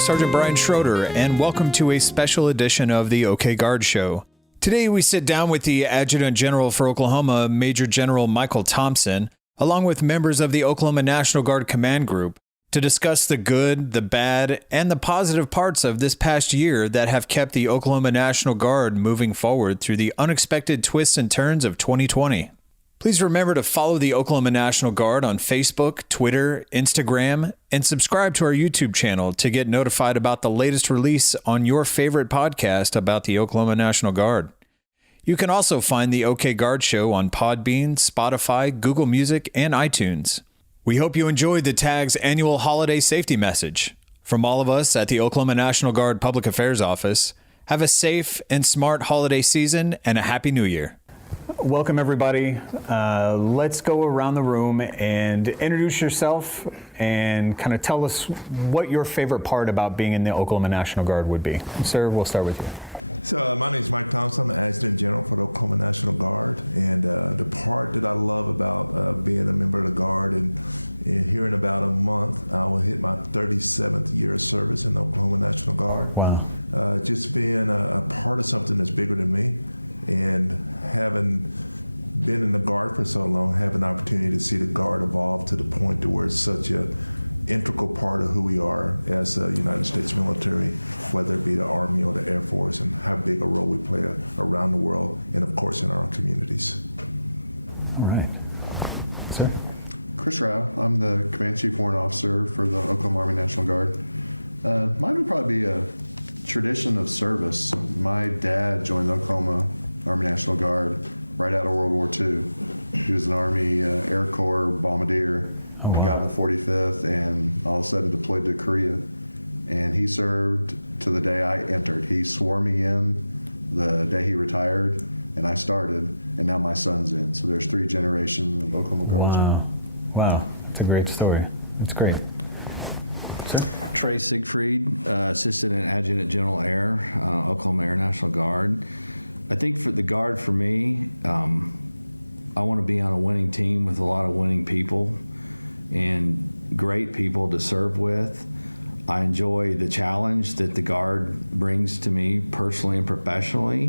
Staff Sergeant Brian Schroeder, and welcome to a special edition of the OK Guard Show. Today we sit down with the Adjutant General for Oklahoma, Major General Michael Thompson, along with members of the Oklahoma National Guard Command Group, to discuss the good, the bad, and the positive parts of this past year that have kept the Oklahoma National Guard moving forward through the unexpected twists and turns of 2020. Please remember to follow the Oklahoma National Guard on Facebook, Twitter, Instagram, and subscribe to our YouTube channel to get notified about the latest release on your favorite podcast about the Oklahoma National Guard. You can also find the OK Guard Show on Podbean, Spotify, Google Music, and iTunes. We hope you enjoyed the TAG's annual holiday safety message. From all of us at the Oklahoma National Guard Public Affairs Office, have a safe and smart holiday season and a Happy New Year. Welcome, everybody. Let's go around the room and introduce yourself and kind of tell us what your favorite part about being in the Oklahoma National Guard would be. Sir, we'll start with you. So, my name is Michael Thompson, I'm the Adjutant General for the Oklahoma National Guard, and what did I love about being a member of the Guard and here in about a month, I only hit my 37th year of service in the Oklahoma National Guard. Wow. Just being a part of something that's bigger than me, and having been in the Guard for so long, have an opportunity to see the Guard evolve to the point to where it's such an integral part of who we are as the United States military, whether it be the Army or the Air Force, and how big a role we play around the world, and of course in our communities. All right. Sir? Chris Brown, I'm the Grand Chief Warrant Officer for the Oklahoma National Guard. Mine would probably be a tradition of service. My dad joined Oklahoma National Guard right out of World War II. He was in the Army and Air Corps Bombardier. Oh, wow. Got 45th and also deployed to Korea. And he served to the day after he swore me in, the day he retired, and I started, and then my son's in. So there's 3 generations of Oklahoma. Wow. Wow. That's a great story. That's great. Sir? Assistant Adjutant General Air on the Oklahoma Air National Guard. I think for the Guard, for me, I want to be on a winning team with a lot of winning people and great people to serve with. I enjoy the challenge that the Guard brings to me personally and professionally,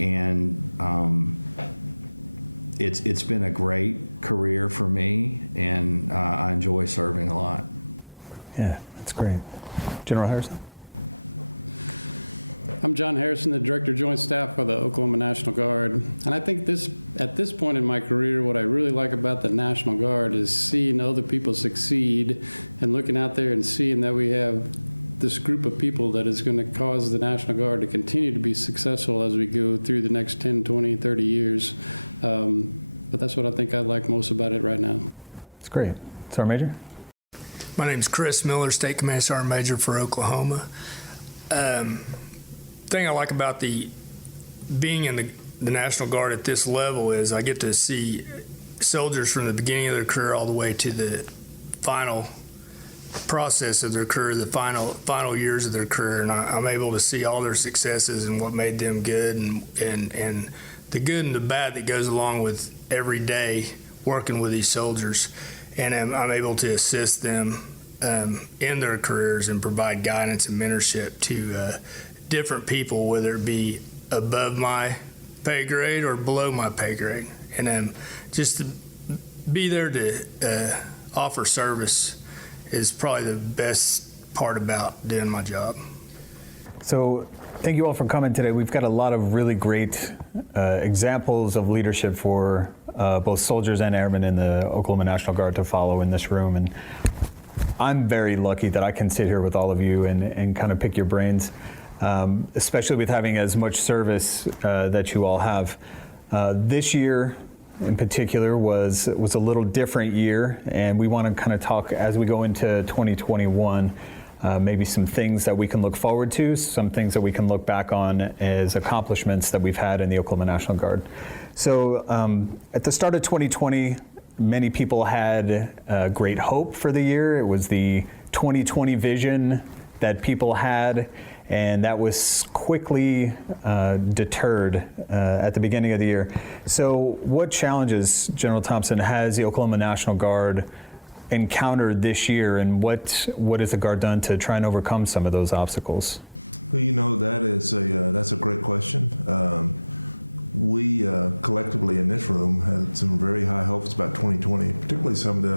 and it's been a great career for me, and I enjoy serving a lot. Yeah, that's great. General Harrison? I'm John Harrison, the Director General Staff for the Oklahoma National Guard. I think at this point in my career, what I really like about the National Guard is seeing other people succeed and looking out there and seeing that we have this group of people that is going to cause the National Guard to continue to be successful as we go through the next 10, 20, 30 years. That's what I think I like most about it right now. That's great. Sergeant Major? My name's Chris Miller, State Command Sergeant Major for Oklahoma. Thing I like about being in the National Guard at this level is I get to see soldiers from the beginning of their career all the way to the final process of their career, the final years of their career, and I'm able to see all their successes and what made them good, and the good and the bad that goes along with every day working with these soldiers. And I'm able to assist them in their careers and provide guidance and mentorship to different people, whether it be above my pay grade or below my pay grade. And just to be there to offer service is probably the best part about doing my job. So thank you all for coming today. We've got a lot of really great examples of leadership for both soldiers and airmen in the Oklahoma National Guard to follow in this room. And I'm very lucky that I can sit here with all of you and kind of pick your brains, especially with having as much service that you all have. This year in particular was a little different year, and we want to kind of talk as we go into 2021, maybe some things that we can look forward to, some things that we can look back on as accomplishments that we've had in the Oklahoma National Guard. So at the start of 2020, many people had great hope for the year. It was the 2020 vision that people had, and that was quickly deterred at the beginning of the year. So what challenges, General Thompson, has the Oklahoma National Guard encountered this year, and what has the Guard done to try and overcome some of those obstacles? That's a great question. We collectively in this room had some very high hopes about 2020, particularly some of the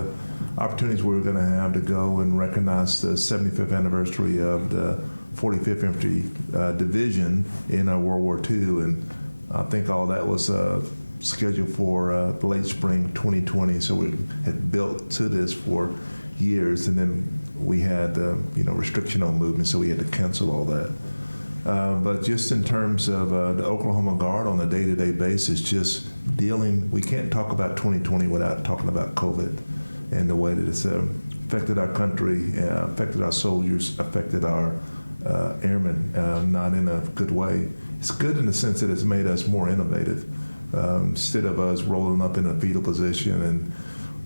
opportunities we were going to go and recognize the 75th anniversary of the 45th Infantry Division in World War II, and I think all that was scheduled for late spring 2020, so we had built to this for years, and then we had a restriction on movement, so we had to cancel all that. But just in terms of Oklahoma Guard on a day-to-day basis, just dealing, we can't talk about 2020 without talking about COVID and the way that it's affected our country, affected our soldiers, affected our airmen, and not in a good way. It's good in the sense that it's made us more innovative. Instead of us rolling up in a beat position and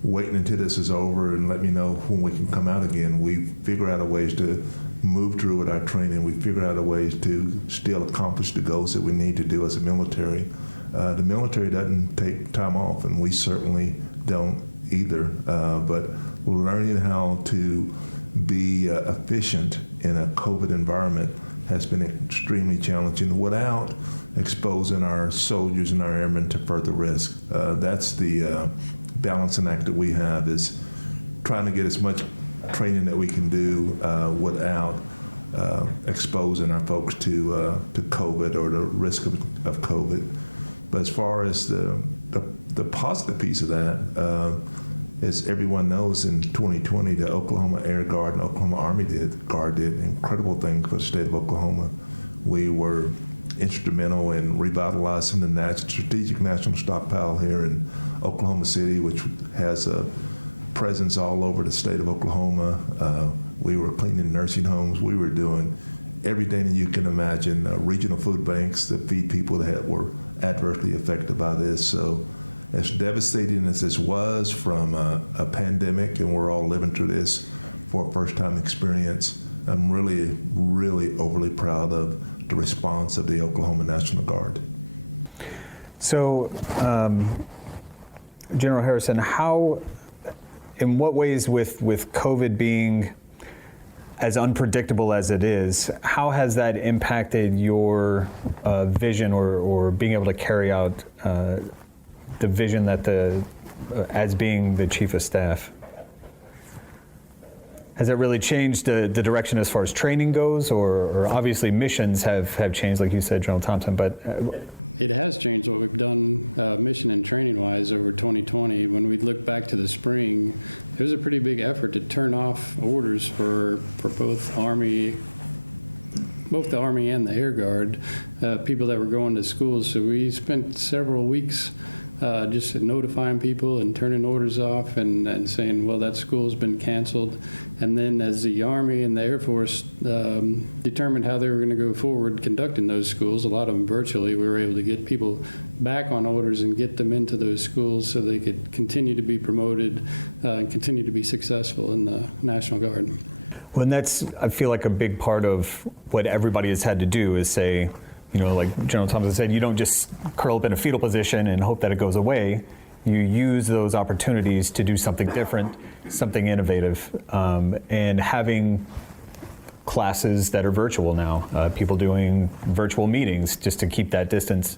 waiting until this is over and let you know when we come out again, we figured out a way to move through our training. We figured out a way to still accomplish the goals that we need to do as a military. The military doesn't take time off, and we certainly don't either. But we're learning how to be efficient in a COVID environment that's been extremely challenging without exposing our soldiers and our airmen to further risk. That's the balancing act that we have, is trying to get as much training that we can do without exposing our folks to COVID or the risk of COVID. But as far as the positive piece of that, as everyone knows, in 2020, the Oklahoma Air Guard and Oklahoma Army Guard did incredible things for the state of Oklahoma. We were instrumental in revitalizing the strategic national stockpile there in Oklahoma City, which has a presence all over the state of Oklahoma. We were putting in nursing homes. We were doing everything you can imagine. Regional food banks that feed people that were adversely affected by this. So it's devastating as this was from a pandemic, and we're all living through this for a first-time experience. I'm really, really overly proud of the response of the Oklahoma National Guard. So, General Harrison, in what ways, with COVID being as unpredictable as it is, how has that impacted your vision or being able to carry out the vision that as being the Chief of Staff? Has it really changed the direction as far as training goes, or obviously missions have changed, like you said, General Thompson, but... It has changed what we've done mission and training wise over 2020. When we look back to the spring, it was a pretty big effort to turn off orders for both the Army and the Air Guard, people that were going to school. So we spent several weeks just notifying people and turning orders off and saying, well, that school's been canceled. And then as the Army and the Air Force determined how they were going to go forward conducting those schools, a lot of them virtually, we were able to get people back on orders and get them into those schools so they could continue to be promoted, continue to be successful in the National Guard. Well, and that's, I feel like, a big part of what everybody has had to do is say, like General Thompson said, you don't just curl up in a fetal position and hope that it goes away. You use those opportunities to do something different, something innovative, and having classes that are virtual now, people doing virtual meetings just to keep that distance.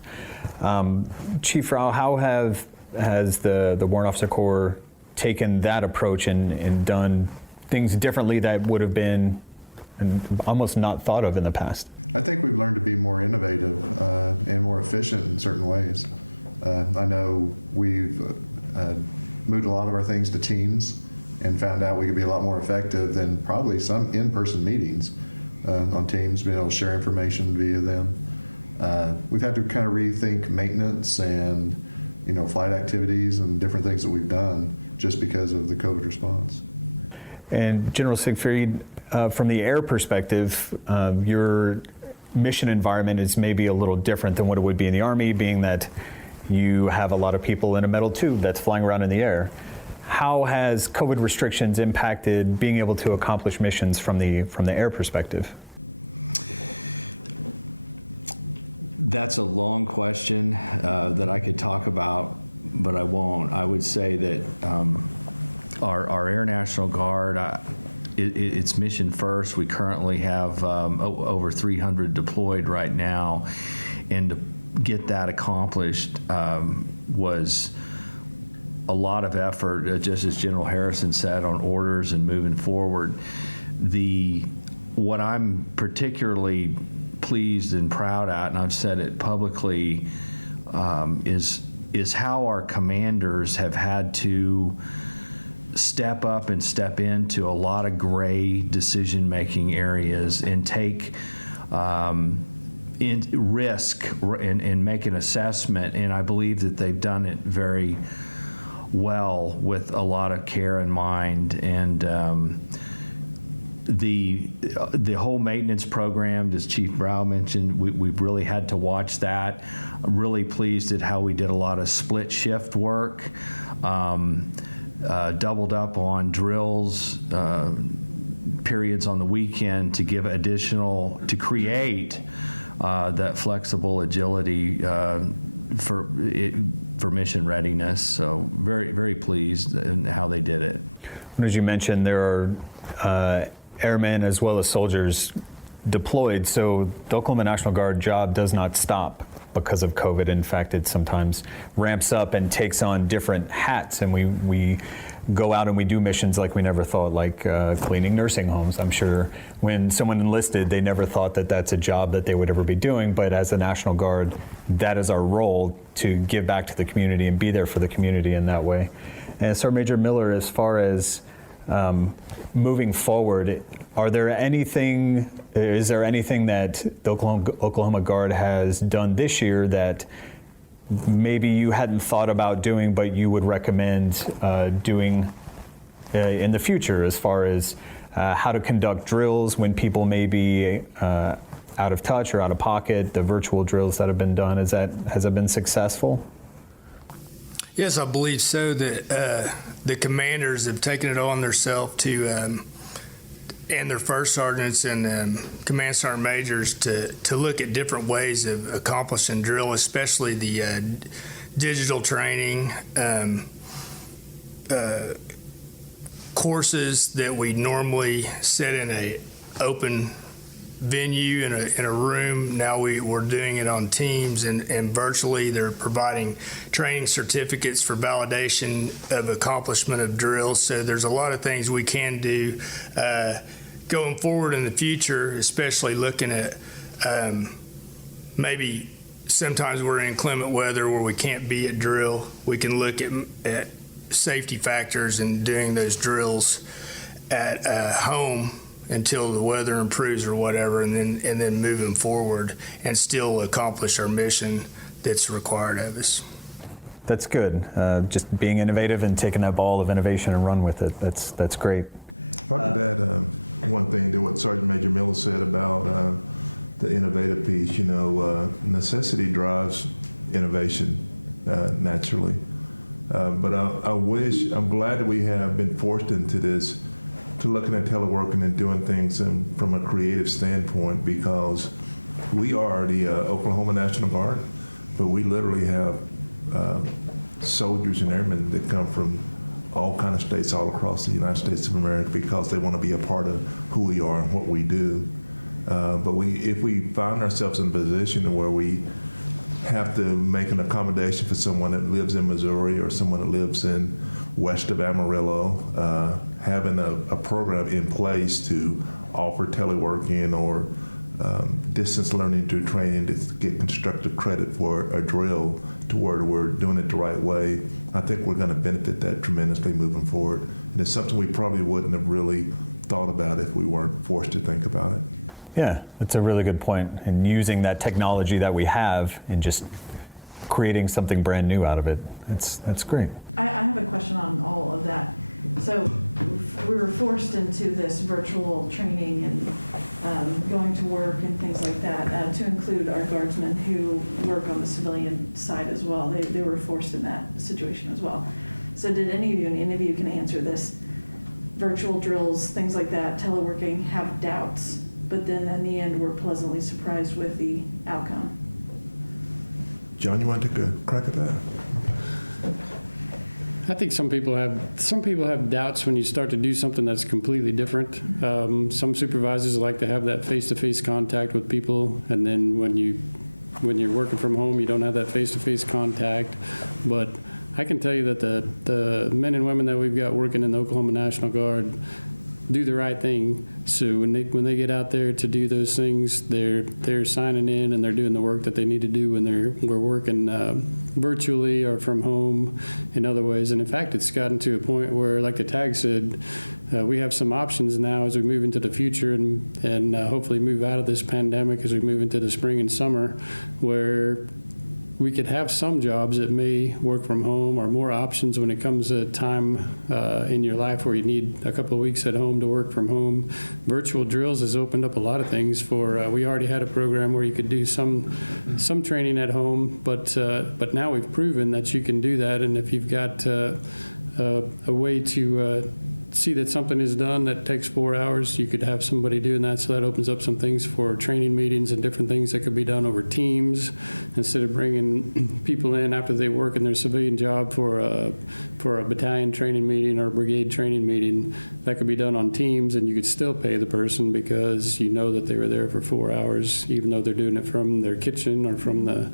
Chief Rao, how has the Warrant Officer Corps taken that approach and done things differently that would have been almost not thought of in the past? I think we've learned to be more innovative and more efficient in certain ways. I know we've moved a lot of our things to teams and found out we could be a lot more effective than probably some in-person meetings on teams. We have to share information via them. We've had to kind of rethink maintenance and fire activities and different things that we've done just because of the COVID response. And General Siegfried, from the air perspective, your mission environment is maybe a little different than what it would be in the Army, being that you have a lot of people in a metal tube that's flying around in the air. How has COVID restrictions impacted being able to accomplish missions from the air perspective? That's a long question that I could talk about, but I won't. I would say that our our Air National Guard, it's mission first. We currently have over 300 deployed right now, and to get that accomplished was a lot of effort, just as General Harrison said, on orders and moving forward. What I'm particularly pleased and proud at, and I've said it publicly, is how our commanders have had to step up and step into a lot of gray decision-making areas and take risk and make an assessment, and I believe that they've done it very well with a lot of care in mind. And the whole maintenance program, as Chief Brown mentioned, we've really had to watch that. I'm really pleased at how we did a lot of split shift work, doubled up on drills, periods on the weekend to give additional, to create that flexible agility for mission readiness. So very, very pleased at how they did it. As you mentioned, there are airmen as well as soldiers deployed, so the Oklahoma National Guard job does not stop because of COVID. In fact, it sometimes ramps up and takes on different hats, and we go out and we do missions like we never thought, like cleaning nursing homes. I'm sure when someone enlisted, they never thought that that's a job that they would ever be doing, but as the National Guard, that is our role, to give back to the community and be there for the community in that way. And Sergeant Major Miller, as far as moving forward, is there anything that the Oklahoma Guard has done this year that maybe you hadn't thought about doing, but you would recommend doing in the future, as far as how to conduct drills when people may be out of touch or out of pocket, the virtual drills that have been done? Has it been successful? Yes, I believe so. That the commanders have taken it on themselves to, and their first sergeants and command sergeant majors to look at different ways of accomplishing drill, especially the digital training courses that we normally set in a open venue in a room. Now we're doing it on Teams and virtually. They're providing training certificates for validation of accomplishment of drills. So there's a lot of things we can do going forward in the future, especially looking at maybe sometimes we're in inclement weather where we can't be at drill. We can look at safety factors and doing those drills at home until the weather improves or whatever, and then moving forward and still accomplish our mission that's required of us. That's good. Just being innovative and taking that ball of innovation and run with it. That's great. Necessity drives innovation, naturally. But I'm glad that we have been forced into this, to look and teleworking and doing things from a creative standpoint, because we are the Oklahoma National Guard, and we literally have soldiers and everything that come from all kinds of states all across the United States of America, because they want to be a part of who we are and what we do. But if we find ourselves in a position where we have to make an accommodation for someone that lives in Missouri or someone that lives in west of Amarillo, having a program in place to offer teleworking or distance learning through training to get constructive credit for a drill to where we're going to draw the buddy, I think we're going to benefit that tremendously moving forward. It's something we probably wouldn't have really thought about if we weren't forced to think about it. Yeah, that's a really good point. And using that technology that we have and just creating something brand new out of it. That's great. think some people have doubts when you start to do something that's completely different. Some supervisors like to have that face-to-face contact with people, and then when you're working from home, you don't have that face-to-face contact. But I can tell you that the men and women that we've got working in the Oklahoma National Guard do the right thing. So when they get out there to do those things, they're signing in and they're doing the work that they need to do, and we're working virtually or from home in other ways. And in fact, it's gotten to a point where, like the tag said, we have some options now as we move into the future and hopefully move out of this pandemic as we move into the spring and summer, where we could have some jobs that may work from home, or more options when it comes to time in your life where you need a couple of weeks at home to work from home. Virtual drills has opened up a lot of things for, we already had a program where you could do some training at home, but now we've proven that you can do that, and if you've got a way to see that something is done that takes 4 hours, you could have somebody do that. So that opens up some things for training meetings and different things that could be done over teams instead of bringing people in after they work in a civilian job for a battalion training meeting or a brigade training meeting. That could be done on teams, and you still pay the person because you know that they were there for 4 hours, even though they're doing it from their kitchen or from their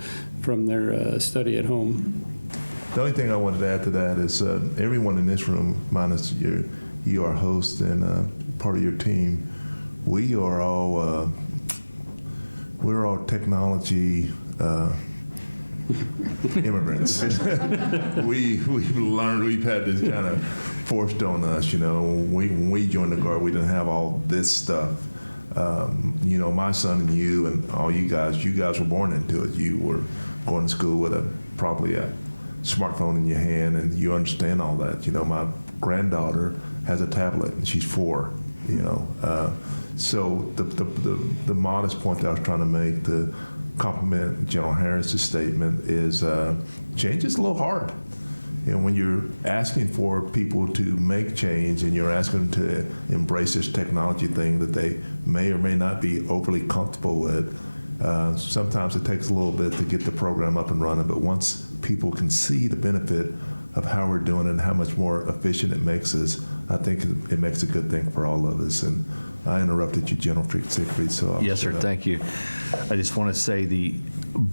study at home. The other thing I want to add to that is that everyone in this room, minus you are host and part of your team, we're all technology immigrants. we learned that in kind of forced on us. We joined the program, we didn't have all this stuff. I'm saying to you, or you guys were born into it. You were born in school with probably a smartphone in your hand, and you understand all that. My granddaughter has a tablet, and she's 4. So the honest point I'm trying to make, the compliment John Harris's statement is change is a little hard. When you're asking for people to make change, and you're asking them to embrace this technology thing that they may or may not be openly comfortable with it, sometimes it takes a little bit to get the program up and running, but once people can see the benefit of how we're doing and how much more efficient it makes us, I think it makes a good thing for all of us. So I interrupted you, John, for your second. Yes, thank you. I just want to say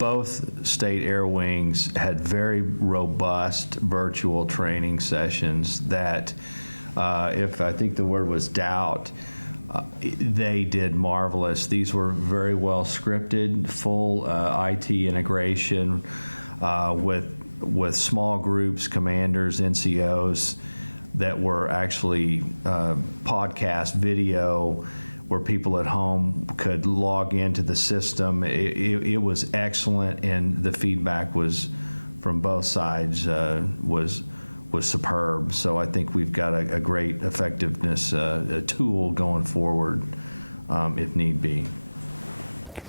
both state air wings had very robust virtual training sessions that, if I think the word was doubt, they did marvelous. These were very well scripted, full IT integration with small groups, commanders, NCOs that were actually podcast video where people at home could log into the system. It was excellent, and the feedback was from both sides was superb. So I think we've got a great effectiveness tool going forward if need be.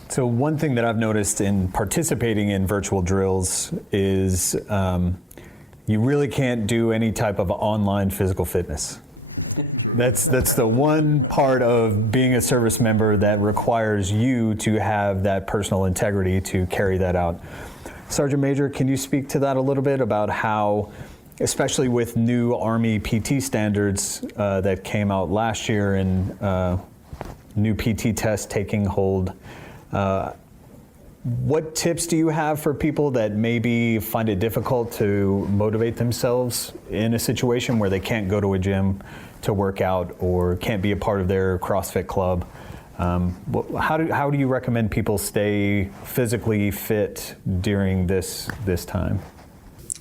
So one thing that I've noticed in participating in virtual drills is you really can't do any type of online physical fitness. That's the one part of being a service member that requires you to have that personal integrity to carry that out. Sergeant Major, can you speak to that a little bit about how, especially with new Army PT standards that came out last year and new PT tests taking hold, what tips do you have for people that maybe find it difficult to motivate themselves in a situation where they can't go to a gym to work out or can't be a part of their CrossFit club? How do you recommend people stay physically fit during this time?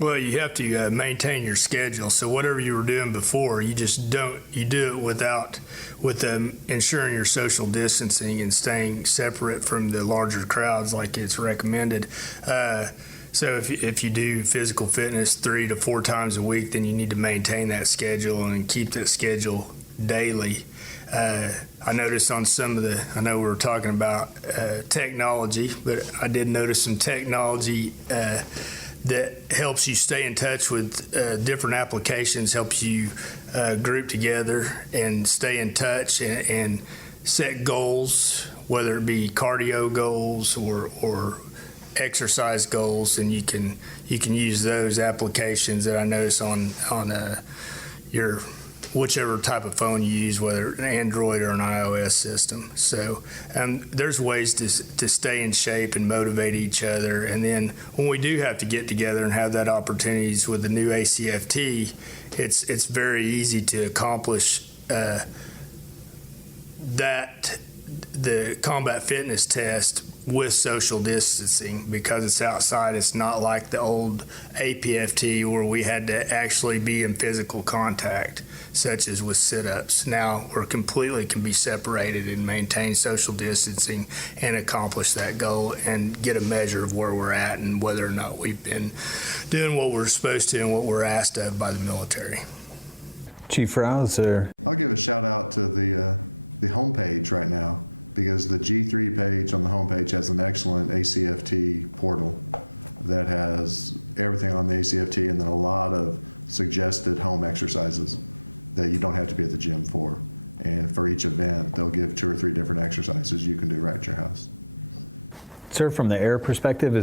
Well, you have to maintain your schedule. So whatever you were doing before, you do it with ensuring your social distancing and staying separate from the larger crowds like it's recommended. So if you do physical fitness 3 to 4 times a week, then you need to maintain that schedule and keep that schedule daily. I noticed on I know we were talking about technology, but I did notice some technology that helps you stay in touch with different applications, helps you group together and stay in touch and set goals, whether it be cardio goals or exercise goals, and you can use those applications that I notice on your whichever type of phone you use, whether an Android or an iOS system. So there's ways to stay in shape and motivate each other. And then when we do have to get together and have that opportunities with the new ACFT, it's very easy to accomplish that the combat fitness test with social distancing, because it's outside. It's not like the old APFT where we had to actually be in physical contact, such as with sit-ups. Now we're completely can be separated and maintain social distancing and accomplish that goal and get a measure of where we're at and whether or not we've been doing what we're supposed to and what we're asked of by the military. Chief Rouse, or I'll give a shout out to the homepage right now, because the G3 page on the homepage has an excellent ACFT portal that has everything on the ACFT and a lot of suggested home exercises that you don't have to be at the gym for. And for each event, they'll give 2 or 3 different exercises you can do at your house. sir, from the air perspective,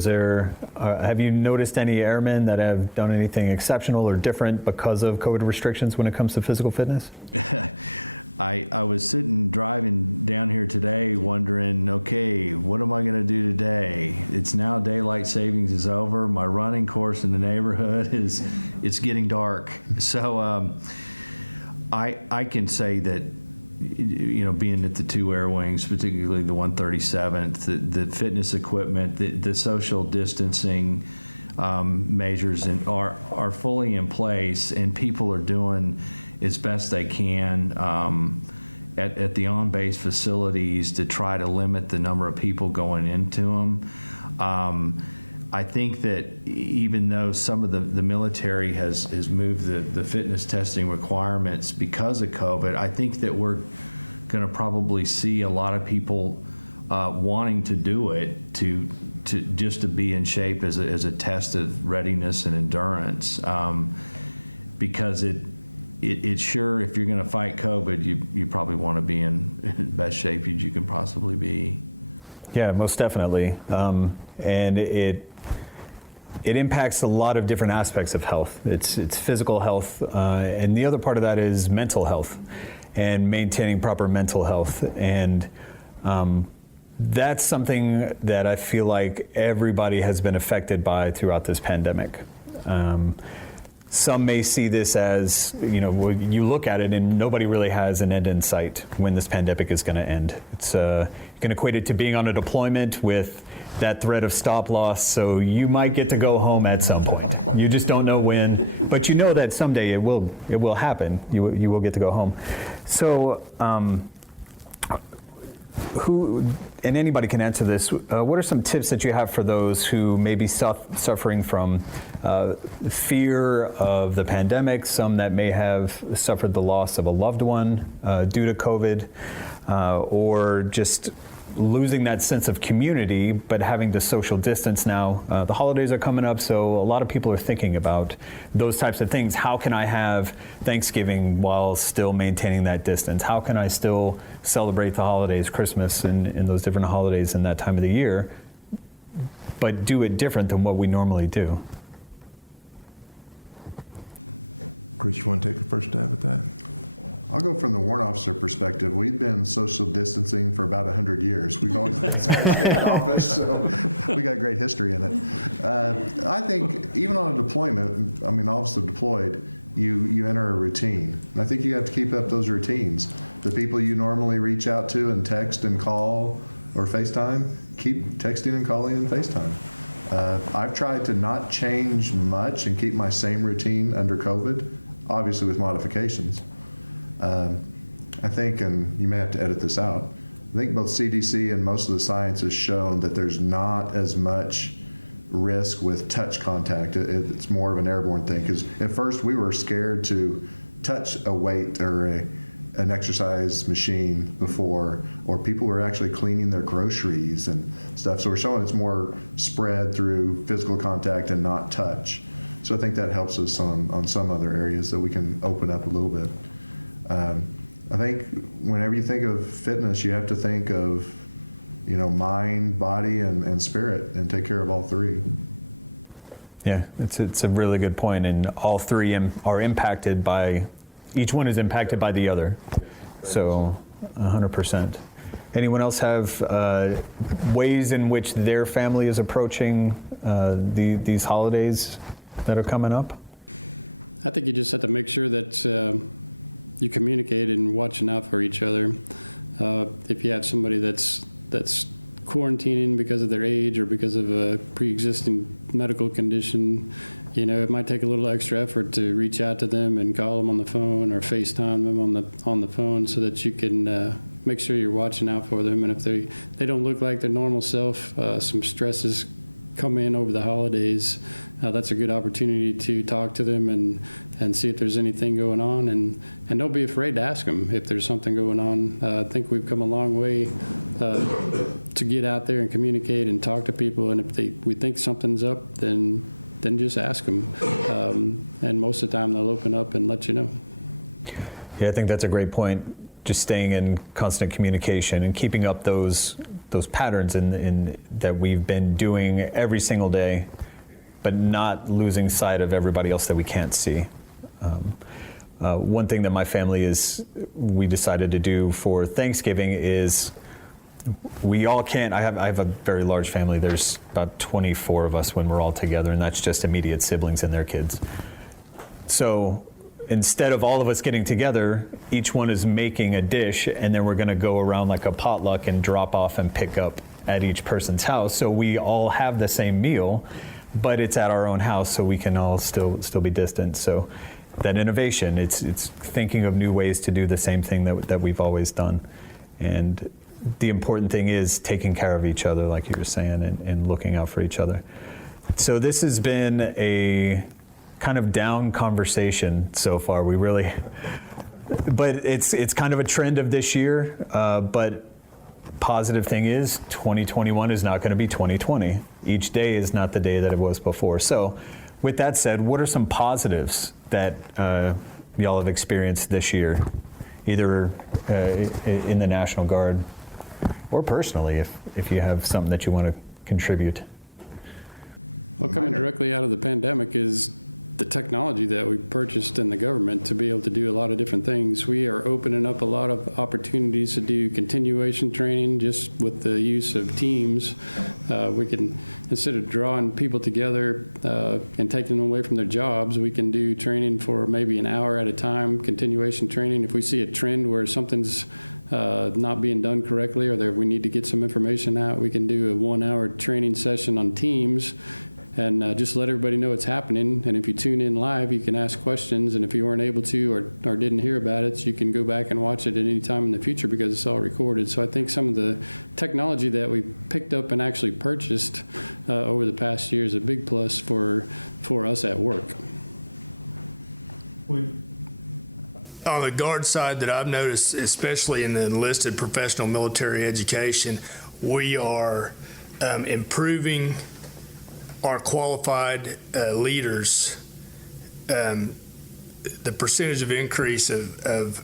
have you noticed any airmen that have done anything exceptional or different because of COVID restrictions when it comes to physical fitness? I was sitting driving down here today wondering, okay, what am I going to do today? It's now daylight savings is over, my running course in the neighborhood, it's getting dark. So I can say that, being at the 2 airways, particularly the 137th, the fitness equipment, the social distancing measures are fully in place, and people are doing as best they can at the on-base facilities to try to limit the number of people going into them. I think that even though some of the military has moved the fitness testing requirements because of COVID, I think that we're going to probably see a lot of people wanting to do it to just to be in shape as a test of readiness and endurance, because it's sure, if you're going to fight COVID, you probably want to be in the best shape that you could possibly be. Yeah, most definitely. And it impacts a lot of different aspects of health. It's physical health, and the other part of that is mental health and maintaining proper mental health. And that's something that I feel like everybody has been affected by throughout this pandemic. Some may see this as, you look at it and nobody really has an end in sight when this pandemic is going to end. It's you can equate it to being on a deployment with that threat of stop loss, so you might get to go home at some point. You just don't know when, but you know that someday it will happen. You will get to go home. So and anybody can answer this, what are some tips that you have for those who may be suffering from fear of the pandemic, some that may have suffered the loss of a loved one due to COVID, or just losing that sense of community, but having to social distance now? The holidays are coming up, so a lot of people are thinking about those types of things. How can I have Thanksgiving while still maintaining that distance? How can I still celebrate the holidays, Christmas, and those different holidays in that time of the year, but do it different than what we normally do? I'll go from the war officer perspective. We've been social distancing for about 100 years. We've got great history in it. I think even on deployment, officer deployed, you enter a routine. I think you have to keep up those routines. The people you normally reach out to and text and call or FaceTime, keep texting and calling and FaceTime. I've tried to not change much and keep my same routine under COVID, obviously with modifications. I think you may have to edit this out. I think both CDC and most of the science has shown that there's not as much risk with touch contact. It's more of a airborne thing. At first, we were scared to touch a weight or an exercise machine before, or people were actually cleaning their groceries and stuff. So we're showing it's more spread through physical contact and not touch. So I think that helps us on some other areas that we can open up a little bit. I think whenever you think of fitness, you have to think of mind, body, and spirit, and take care of all Yeah, it's a really good point, and all three are impacted by, each one is impacted by the other. So 100%. Anyone else have ways in which their family is approaching these holidays that are coming up? I think you just have to make sure that you communicate and watching out for each other. If you have somebody that's quarantining because of their age or because of a pre-existing medical condition, it might take a little extra effort to reach out to them and call them on the phone or FaceTime them on the phone so that you can make sure you're watching out for them. And if they don't look like their normal self, some stresses come in over the holidays, that's a good opportunity to talk to them and see if there's anything going on. And don't be afraid to ask them if there's something going on. I think we've come a long way to get out there and communicate and talk to people. And if you think something's up, then just ask them. And most of the time they'll open up and let you know. Yeah, I think that's a great point. Just staying in constant communication and keeping up those patterns in that we've been doing every single day, but not losing sight of everybody else that we can't see. One thing that my family we decided to do for Thanksgiving is we all can't. I have a very large family. There's about 24 of us when we're all together, and that's just immediate siblings and their kids. So instead of all of us getting together, each one is making a dish, and then we're going to go around like a potluck and drop off and pick up at each person's house. So we all have the same meal, but it's at our own house, so we can all still be distant. So that innovation, it's thinking of new ways to do the same thing that we've always done. And the important thing is taking care of each other, like you were saying, and looking out for each other. So this has been a kind of down conversation so far. But it's kind of a trend of this year. But positive thing is 2021 is not going to be 2020. Each day is not the day that it was before. So with that said, what are some positives that y'all have experienced this year, either in the National Guard or personally, if you have something that you want to contribute? What came directly out of the pandemic is the technology that we purchased in the government to be able to do a lot of different things. We are opening up a lot of opportunities to do continuation training just with the use of Teams. We can, instead of drawing people together and taking them away from their jobs, we can do training for maybe an hour at a time, continuation training. If we see a trend where something's not being done correctly, or that we need to get some information out, we can do a 1-hour training session on Teams and just let everybody know what's happening. And if you tune in live, you can ask questions, and if you weren't able to or didn't hear about it, you can go back and watch it at any time in the future because it's all recorded. So I think some of the technology that we picked up and actually purchased over the past year is a big plus for us at work. On the Guard side that I've noticed, especially in the enlisted professional military education, we are improving our qualified leaders. The percentage of increase of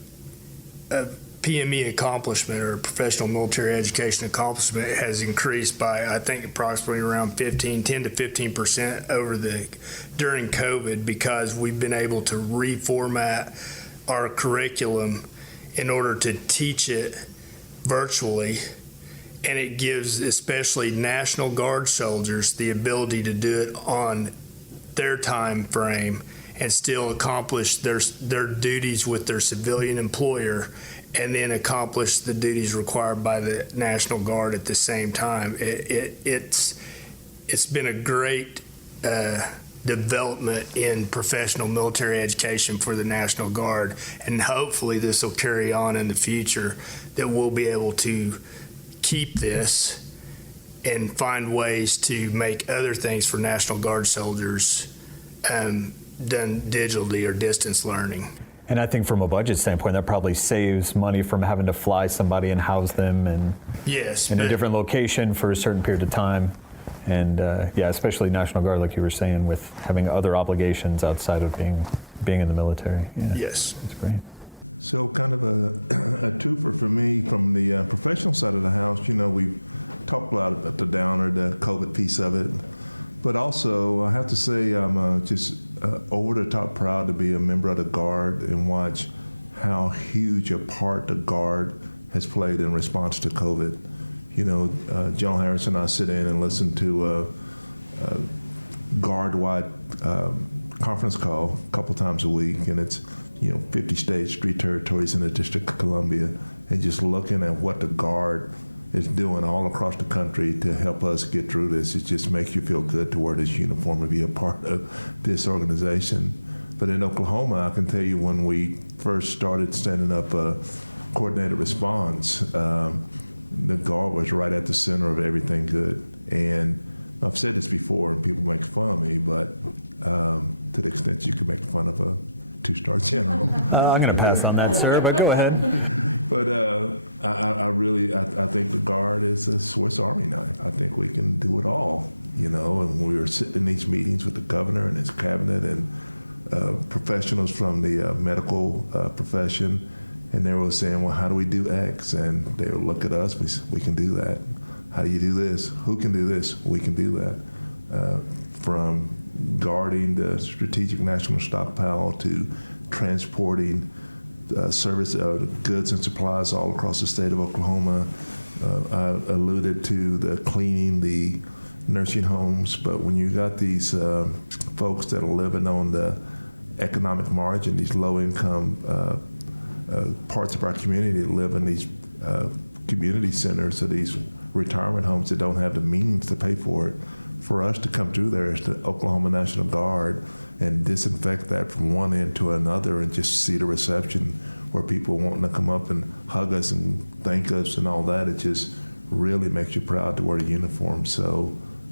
PME accomplishment, or professional military education accomplishment, has increased by, I think, approximately around 10 to 15% during COVID, because we've been able to reformat our curriculum in order to teach it virtually, and it gives especially National Guard soldiers the ability to do it on their time frame and still accomplish their duties with their civilian employer, and then accomplish the duties required by the National Guard at the same time. It's been a great development in professional military education for the National Guard, and hopefully this will carry on in the future, that we'll be able to keep this and find ways to make other things for National Guard soldiers done digitally or distance learning. And I think from a budget standpoint, that probably saves money from having to fly somebody and house them in a different location for a certain period of time. And especially National Guard, like you were saying, with having other obligations outside of being in the military. Yeah. Yes. That's great. So kind of a twofer for me on the professional side of the house, we talk a lot about the downer, the COVID piece of it, but also also, I have to say, I'm just over the top proud to be a member of the Guard and watch how huge a part the Guard has played in response to COVID. You know, Joe Harrison, I said, I listened to Guard-wide conference call a couple times a week, and it's 50 states, 3 territories in the District of Columbia, and just looking at what the Guard is doing all across the country to help us get through this, it just makes you feel good to wear this uniform and be a part of this organization. But in Oklahoma, I can tell you when we first started setting up coordinated response, the Guard was right at the center of everything good. And I've said this before, people make fun of me, but to the extent you can make fun of a two-star general. I'm going to pass on that, sir, but go ahead. But I think the Guard is a source of honor. I think we can do it all. You know, when we were sitting in these meetings with the governor and his cabinet and professionals from the medical profession, and they were saying, how do we do X? And they would look at us and say, we can do that. How do you do this? Who can do this? We can do that. From guarding the strategic national stockpile to transporting service goods and supplies all across the state of Oklahoma. Alluded to the cleaning the nursing homes, but when you got these folks that were living on the economic margin, these low-income parts of our community that live in these community centers and these retirement homes that don't have the means to pay for it, for us to come through there as the Oklahoma National Guard and disinfect that from one end to another and just see the reception where people want to come up and hug us and thank us and all that, it just really makes you proud to wear the uniform. So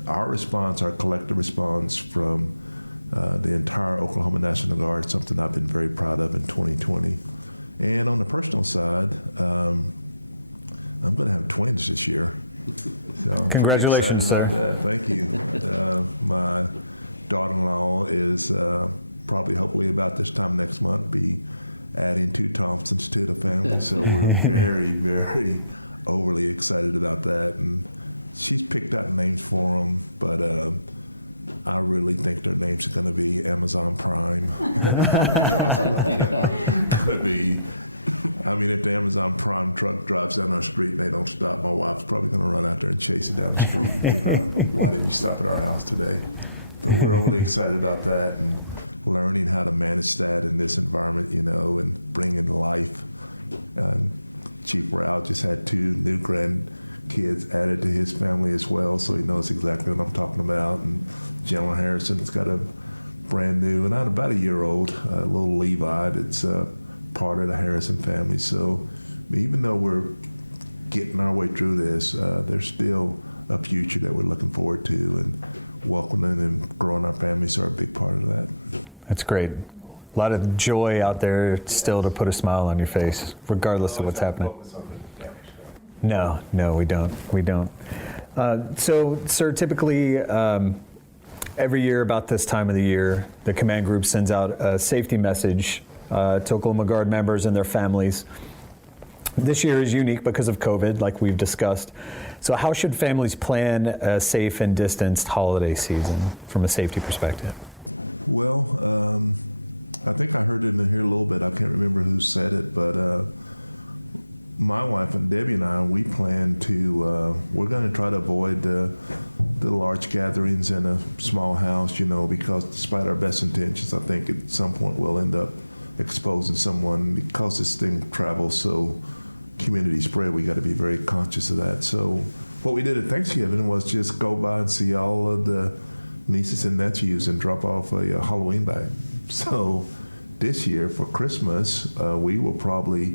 our response, our collective response from the entire Oklahoma National Guard is something I've been very proud of in 2020. And on the personal side, I'm going to have twins this year. Congratulations, sir. Thank you. My daughter-in-law is probably about this time next month be adding 2 Thompsons to the family. Very, very overly excited about that. And she's picked out a name for them, but I really think their name's going to be Amazon Prime. If the Amazon Prime truck drives that much speed, they're going to stop my wife's probably going to run out there and chase it out. I didn't stop right out today. We're really excited about that. Learning how to manage that in this environment, you know, and bringing life. Chief Brown just had 2 new kids added to his family as well, so he knows exactly what I'm talking about. And John Harrison's got a brand new, about a year old, little Levi that's part of the Harrison family. So even though we're getting our way through this, there's still a future that we're looking forward to. Welcoming and growing our families up, being part of that. That's great. A lot of joy out there still to put a smile on your face, regardless of what's happening. No, we don't. So, sir, typically every year about this time of the year, the command group sends out a safety message to Oklahoma Guard members and their families. This year is unique because of COVID, like we've discussed. So how should families plan a safe and distanced holiday season from a safety perspective? Well, I think I heard it in here a little bit. I can't remember who said it, but my wife and Debbie and I, we plan to, we're going to try to avoid the large gatherings in a small house, you know, because despite our best intentions, I think at some point we're going to expose someone because it's state of travel, so communities pray we got to be very conscious of that. So what we did at Thanksgiving was just go by and see all of the nieces and nephews and drop off a Halloween bag. So this year for Christmas, we will probably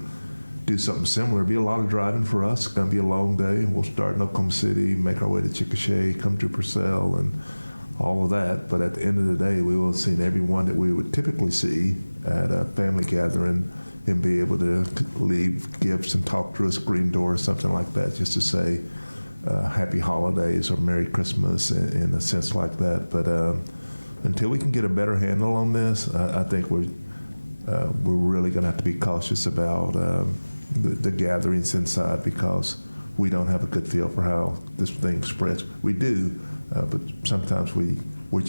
do something similar. It'll be a long driving for us. It's going to be a long day. We'll start in Oklahoma City, make our way to Chickasha, come to Purcell, and all of that. But at the end of the day, we will see everyone that we would typically see at a family gathering and be able to leave gifts and talk to a screen door or something like that, just to say happy holidays and Merry Christmas and such like that. But until we can get a better handle on this, I think we're really going to have to be cautious about the gatherings and stuff because we don't have a good feel for how this thing spreads. We do, but sometimes we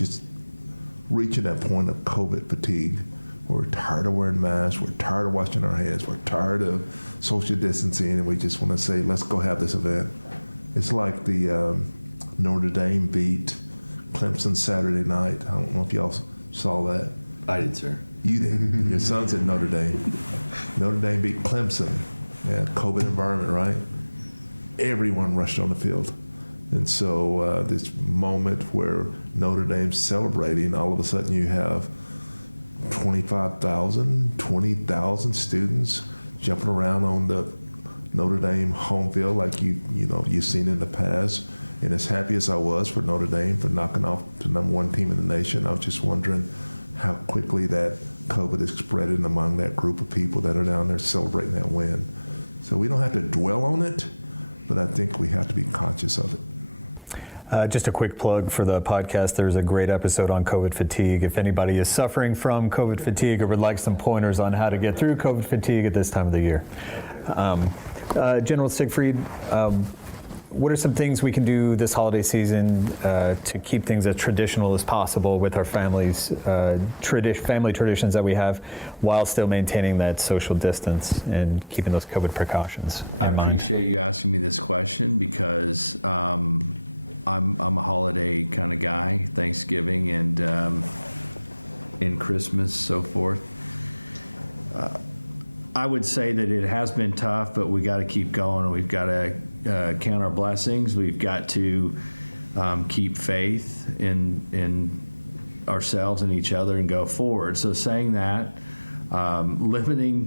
celebrating, all of a sudden you have 25,000, 20,000 students jumping around on the Notre Dame home field like you've seen in the past. And it's not as it was for Notre Dame to knock it off to not one team in the nation. I'm just wondering how quickly that COVID is spreading among that group of people that are around there celebrating a win. So we don't have to dwell on it, but I think we have to be conscious of it. Just a quick plug for the podcast. There's a great episode on COVID fatigue. If anybody is suffering from COVID fatigue or would like some pointers on how to get through COVID fatigue at this time of the year. General Siegfried, what are some things we can do this holiday season to keep things as traditional as possible with our families, family traditions that we have, while still maintaining that social distance and keeping those COVID precautions in mind? I would say that it has been tough, but we got to keep going. We've got to count our blessings. We've got to keep faith in ourselves and each other and go forward. So saying that, limiting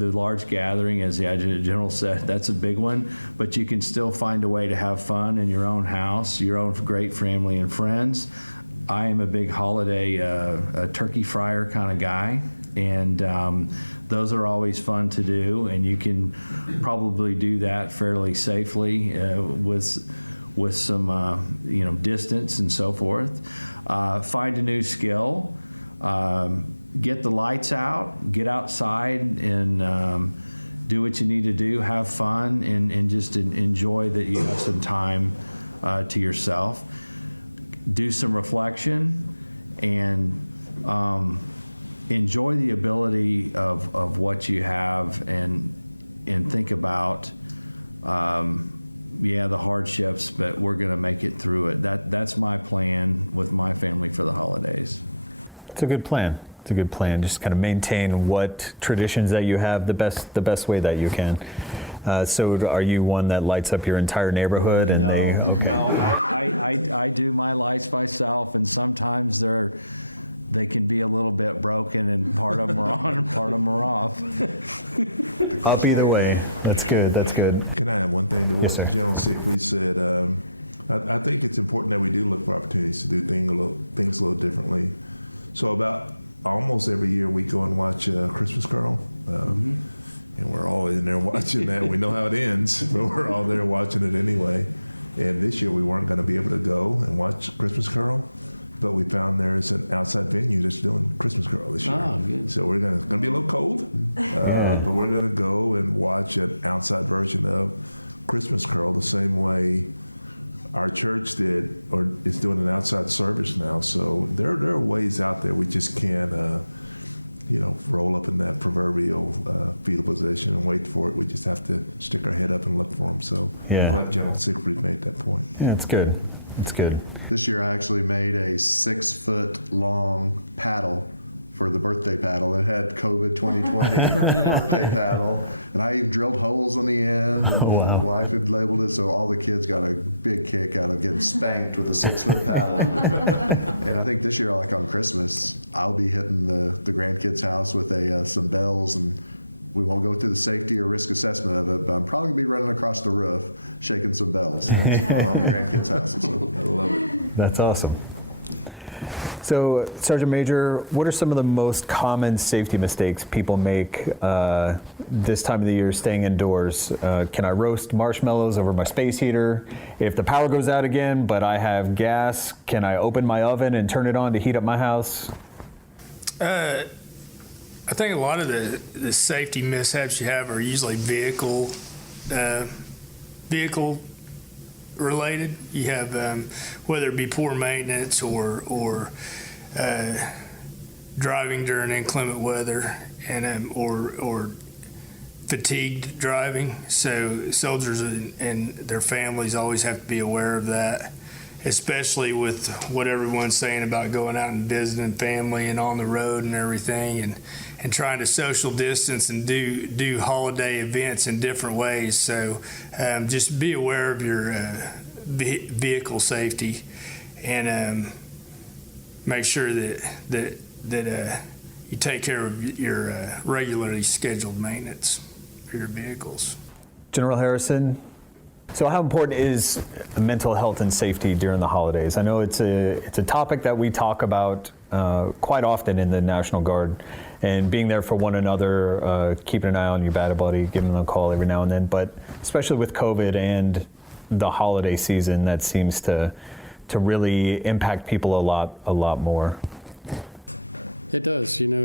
the large gathering, as the Adjutant General said, that's a big one. But you can still find a way to have fun in your own house, your own great family and friends. I am a big holiday turkey fryer kind of guy, and those are always fun to do, and you can probably do that fairly safely, with some distance and so forth. Find a new skill, get the lights out, get outside, and do what you need to do. Have fun, and just enjoy that you have some time to yourself. Do some reflection and enjoy the ability of what you have, and think about the hardships, but we're going to make it through it. That's my plan with my family for the holidays. It's a good plan. It's a good plan. Just kind of maintain what traditions that you have the best way that you can. So are you one that lights up your entire neighborhood and okay? I do my lights myself, and sometimes they can be a little bit broken and on them off. Up either way. That's good. That's good. Yes, sir. I think it's important that we do look for opportunities to do things a little differently. So about almost every year we go and watch Christmas Carol. And we're all in there watching that. We know how it ends, but we're all there watching it anyway. And this year we weren't going to be able to go and watch Christmas Carol, but we found there's an outside venue this year with Christmas Carol. So we're going to be a little cold. Yeah. We're going to go and watch an outside version of Christmas Carol the same way our church did, but it's doing an outside service now. So there are ways out there we just can't roll up in that proverbial field of rich and wait for it. We just have to stick our head up and look for them. So yeah. Yeah, it's good. It's good. This year I actually made a 6-foot-long paddle for the birthday paddle. It had COVID 24 paddle, and I even drilled holes in the end. Oh, wow. So all the kids got a big kick out of getting spanked with a 6-foot paddle. And I think this year, like on Christmas, I'll be hitting the grandkids' house with some bells, and we won't go through the safety or risk assessment of it, but I'll probably be right across the road shaking some bells. That's awesome. So, Sergeant Major, what are some of the most common safety mistakes people make this time of the year staying indoors? Can I roast marshmallows over my space heater? If the power goes out again, but I have gas, can I open my oven and turn it on to heat up my house? I think a lot of the safety mishaps you have are usually vehicle related. You have whether it be poor maintenance or driving during inclement weather and or fatigued driving. So soldiers and their families always have to be aware of that, especially with what everyone's saying about going out and visiting family and on the road and everything, and trying to social distance and do holiday events in different ways. So just be aware of your vehicle safety, and make sure that you take care of your regularly scheduled maintenance for your vehicles. General Harrison, so how important is mental health and safety during the holidays? I know it's a topic that we talk about quite often in the National Guard, and being there for one another, keeping an eye on your battle buddy, giving them a call every now and then, but especially with COVID and the holiday season, that seems to really impact people a lot more. It does. You know,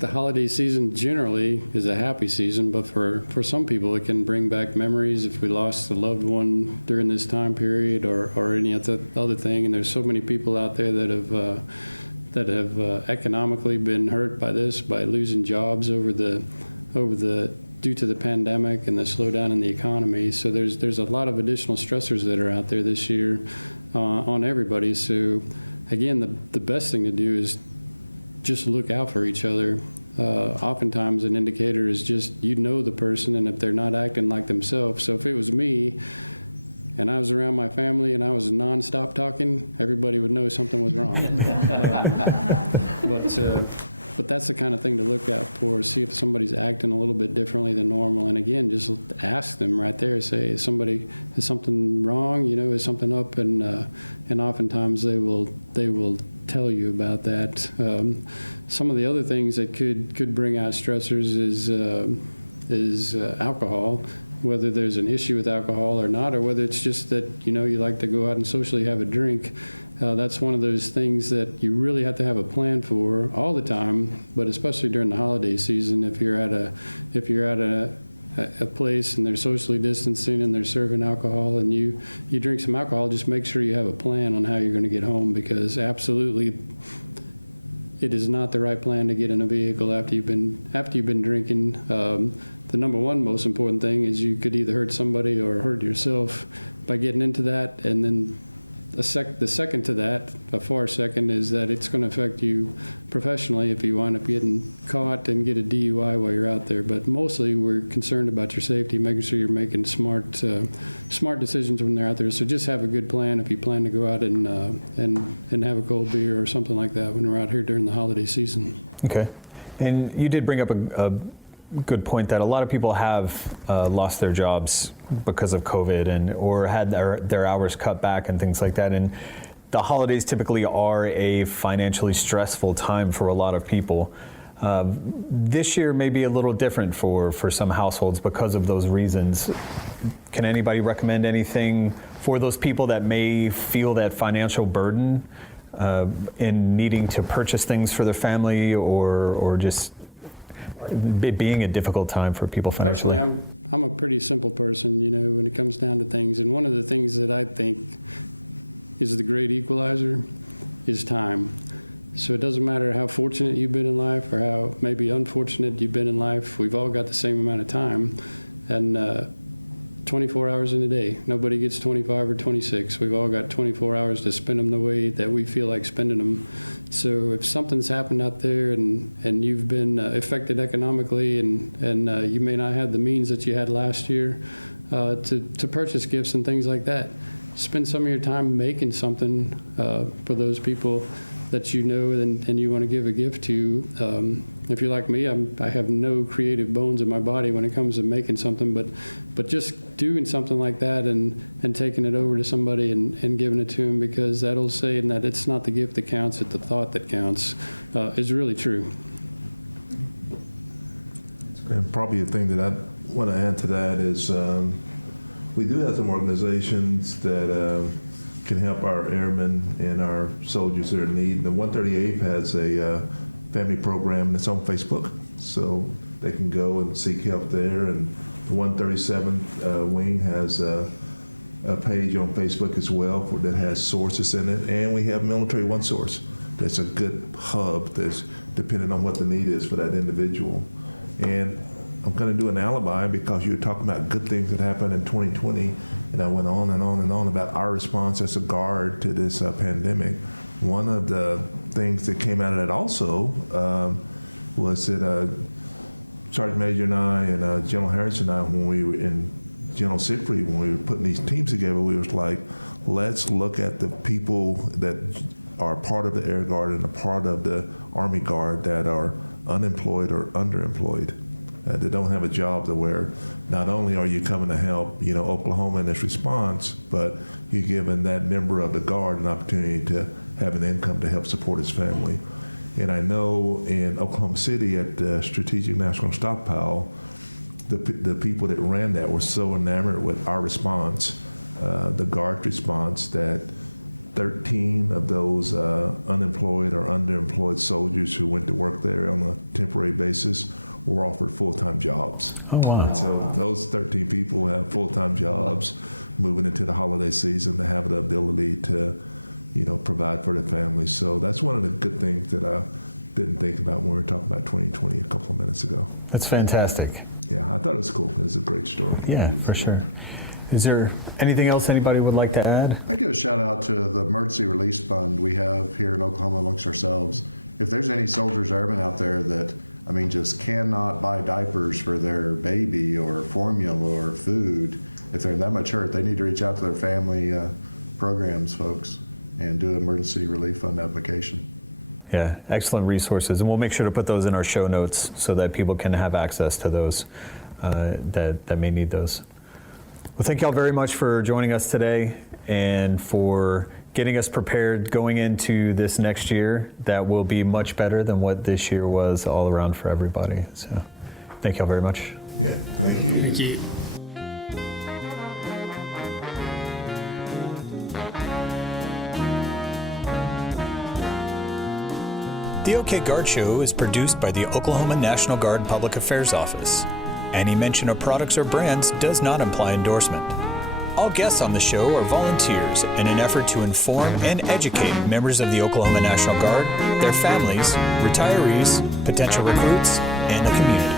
the holiday season generally is a happy season, but for some people it can bring back memories if we lost a loved one during this time period or any other thing. And there's so many people out there that have economically been hurt by this, by losing jobs due to the pandemic and the slowdown in the economy. So there's a lot of additional stressors that are out there this year on everybody. So again, the best thing to do is just look out for each other. Oftentimes an indicator is just you know the person, and if they're not acting like themselves. So if it was me and I was around my family and I was non-stop talking, everybody would know something was wrong. But that's the kind of thing to look out for, to see if somebody's acting a little bit differently than normal. And again, just ask them right there and say, is something wrong? Is something up? And oftentimes they will tell you about that. Some of the other things that could bring out stressors is alcohol. Whether there's an issue with alcohol or not, or whether it's just that you like to go out and socially have a drink. That's one of those things that you really have to have a plan for all the time, but especially during the holiday season. If you're at a place and they're socially distancing and they're serving alcohol, and you drink some alcohol, just make sure you have a plan on how you're going to get home, because absolutely it is not the right plan to get in a vehicle after you've been drinking. The number one most important thing is you could either hurt somebody or hurt yourself by getting into that. And then the second to that, a far second, is that it's going to affect you professionally if you wind up getting caught and get a DUI while you're out there. But mostly we're concerned about your safety, making sure you're making smart decisions when you're out there. So just have a good plan if you plan to go out and have a gold digger or something like that when you're out there during the holiday season. Okay. And you did bring up a good point that a lot of people have lost their jobs because of COVID or had their hours cut back and things like that. And the holidays typically are a financially stressful time for a lot of people. This year may be a little different for some households because of those reasons. Can anybody recommend anything for those people that may feel that financial burden in needing to purchase things for their family or just it being a difficult time for people financially? I'm a pretty simple person, when it comes down to things. And one of the things that I think is the great equalizer is time. So it doesn't matter how fortunate you've been in life or how maybe unfortunate you've been in life, we've all got the same amount of time. And 24 hours in a day. Nobody gets 25 or 26. We've all got 24 hours to spend them the way that we feel like spending them. So if something's happened out there and you've been affected economically and you may not have the means that you had last year to purchase gifts and things like that, spend some of your time making something for those people that you know and you want to give a gift to. If you're like me, I have no creative bones in my body when it comes to making something, but just doing something like that and taking it over to somebody and giving it to them, because that old saying that it's not the gift that counts, it's the thought that counts, is really true. Probably a thing that I want to add to that is we do have organizations that can help our airmen and our soldiers that are in need, but what they do as a training program that's on Facebook. So they can go and seek help there. And 137 Wing has a page on Facebook as well that has sources in it, and we have military one source. That's a good hub that's depending on what the need is for that individual. And I'm going to do an alibi because you're talking about good things that happened in 2020. I'm going to on and on about our response as a guard to this pandemic. One of the things that came out of it also was that Sergeant Major and I and General Harrison and I, when we were in General Secret, when we were putting these teams together, we was like, let's look at the National Guard and a part of the Army Guard that are unemployed or underemployed, that they don't have a job, and we're not only are you coming to help, Oklahoma in this response, but you're giving that member of the Guard an opportunity to have an income to help support his family. And I know in Oklahoma City at the Strategic National Stockpile, the people that ran that were so enamored with our response, the Guard response, that 13 of those unemployed or underemployed soldiers who went to work there on a temporary basis were offered full-time jobs. Oh, wow. So those 13 people have full-time jobs moving into the holiday season, have the ability to provide for their families. So that's one of the good things that I've been thinking about when we're talking about 2020 a couple of minutes ago. That's fantastic. Yeah, for sure. Is there anything else anybody would like to add? I give a shout out to the emergency release fund we have here at Oklahoma amongst ourselves. If there's any soldiers or anyone out there that, just cannot buy diapers for their baby or formula or food, if they're not sure, they need to reach out to their family programs folks and go to emergency relief fund application. Yeah, excellent resources. And we'll make sure to put those in our show notes so that people can have access to those that may need those. Well, thank y'all very much for joining us today and for getting us prepared going into this next year that will be much better than what this year was all around for everybody. So thank y'all very much. Yeah, thank you. Thank you. The OK Guard Show is produced by the Oklahoma National Guard Public Affairs Office. Any mention of products or brands does not imply endorsement. All guests on the show are volunteers in an effort to inform and educate members of the Oklahoma National Guard, their families, retirees, potential recruits, and the community.